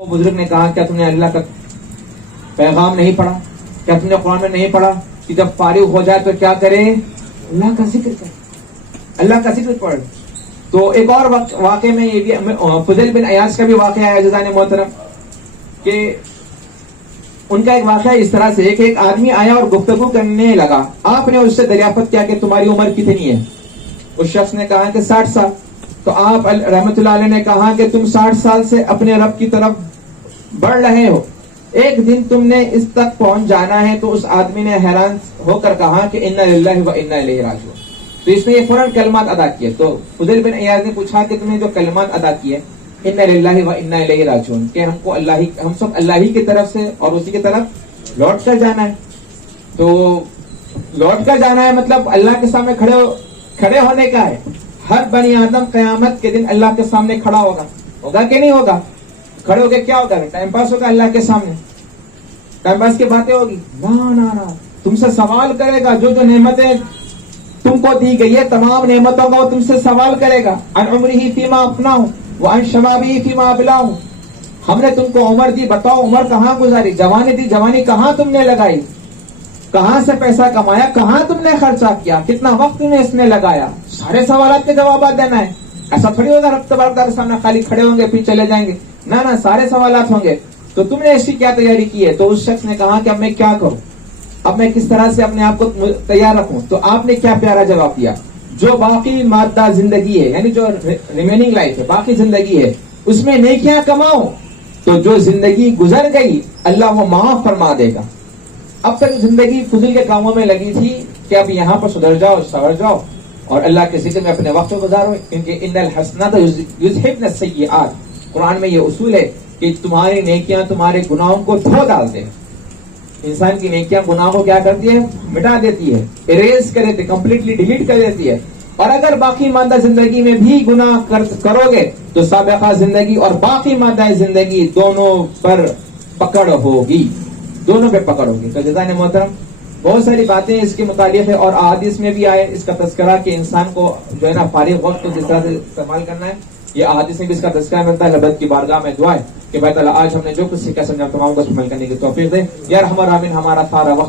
بزرگ نے کہا کیا تم نے اللہ کا پیغام نہیں پڑھا؟ کیا تم نے قرآن میں نہیں پڑھا کہ جب فارغ ہو جائے تو کیا کرے؟ اللہ کا ذکر کرے، اللہ کا ذکر پڑھ۔ تو ایک اور واقعے میں یہ بھی فضیل بن عیاض کا بھی واقعہ ہے عزیزان محترم، کہ ان کا ایک واقعہ اس طرح سے کہ ایک آدمی آیا اور گفتگو کرنے لگا۔ آپ نے اس سے دریافت کیا کہ تمہاری عمر کتنی ہے؟ اس شخص نے کہا کہ 60 سال۔ تو آپ رحمت اللہ علیہ نے کہا کہ تم 60 سال سے اپنے رب کی طرف بڑھ رہے ہو، ایک دن تم نے اس تک پہنچ جانا ہے۔ تو اس آدمی نے حیران ہو کر کہا کہ انا للہ و انا الیہ راجعون۔ تو اس نے یہ فوراً کلمات ادا کیے۔ تو فضیل بن عیاض نے پوچھا کہ تم نے جو کلمات ادا کیے انا للہ و انا الیہ راجعون، کہ ہم سب اللہ ہی کی طرف سے اور اسی کی طرف لوٹ کر جانا ہے۔ تو لوٹ کر جانا ہے مطلب اللہ کے سامنے کھڑے ہونے کا ہے۔ ہر بنی آدم قیامت کے دن اللہ کے سامنے کھڑا ہوگا کہ نہیں ہوگا؟ کھڑے ہو کے کیا ہوگا؟ ٹائم پاس ہوگا اللہ کے سامنے؟ ٹائم پاس کی باتیں ہوگی؟ نا، تم سے سوال کرے گا۔ جو نعمتیں تم کو دی گئی ہے تمام نعمتوں کا وہ تم سے سوال کرے گا۔ عن عمرہ فیما افناہ وعن شبابہ فیما ابلاہ، ہم نے تم کو عمر دی، بتاؤ عمر کہاں گزاری؟ جوانی دی، جوانی کہاں تم نے لگائی؟ کہاں سے پیسہ کمایا؟ کہاں تم نے خرچہ کیا؟ کتنا وقت تم نے اس میں لگایا؟ سارے سوالات کے جوابات دینا ہے۔ ایسا تھوڑی ہوگا رب تبارک کے سامنے خالی کھڑے ہوں گے پھر چلے جائیں گے، نہ سارے سوالات ہوں گے۔ تو تم نے ایسی کیا تیاری کی ہے؟ تو اس شخص نے کہا کہ اب میں کیا کروں، اب میں کس طرح سے اپنے آپ کو تیار رکھوں؟ تو آپ نے کیا پیارا جواب دیا، جو باقی مادہ زندگی ہے، یعنی جو ریمیننگ لائف ہے، باقی زندگی ہے، اس میں نیکیاں کماؤ، تو جو زندگی گزر گئی اللہ وہ معاف فرما دے گا۔ اب تک زندگی فضول کے کاموں میں لگی تھی کہ اب یہاں پر سدھر جاؤ، سنور جاؤ اور اللہ کے ذکر میں اپنے وقت گزارو، کیونکہ ان الحسنات یذھبن السیئات، قرآن میں یہ اصول ہے کہ تمہاری نیکیاں تمہارے گناہوں کو دھو ڈالتے ہیں۔ انسان کی نیکیاں گناہوں کو کیا کرتی ہے؟ مٹا دیتی ہے، اریز کر دیتی ہے، کمپلیٹلی ڈیلیٹ کر دیتی ہے۔ اور اگر باقی مادہ زندگی میں بھی گناہ کرو گے تو سابقہ زندگی اور باقی مادہ زندگی دونوں پر پکڑ ہوگی، دونوں پہ پکڑ ہوگی۔ تو جزائے محترم بہت ساری باتیں اس کے متعلق ہے، اور احادیث میں بھی آئے اس کا تذکرہ کہ انسان کو جو ہے نا فارغ وقت کو جس طرح سے استعمال کرنا ہے، یہ احادیث میں بھی اس کا تذکرہ ملتا ہے۔ رب کی بارگاہ میں دعا ہے کہ اللہ تعالیٰ آج ہم نے جو کچھ سیکھا سمجھا تمام کو عمل کرنے کی توفیق دے۔ یا ارحم الراحمین، ہمارا سارا وقت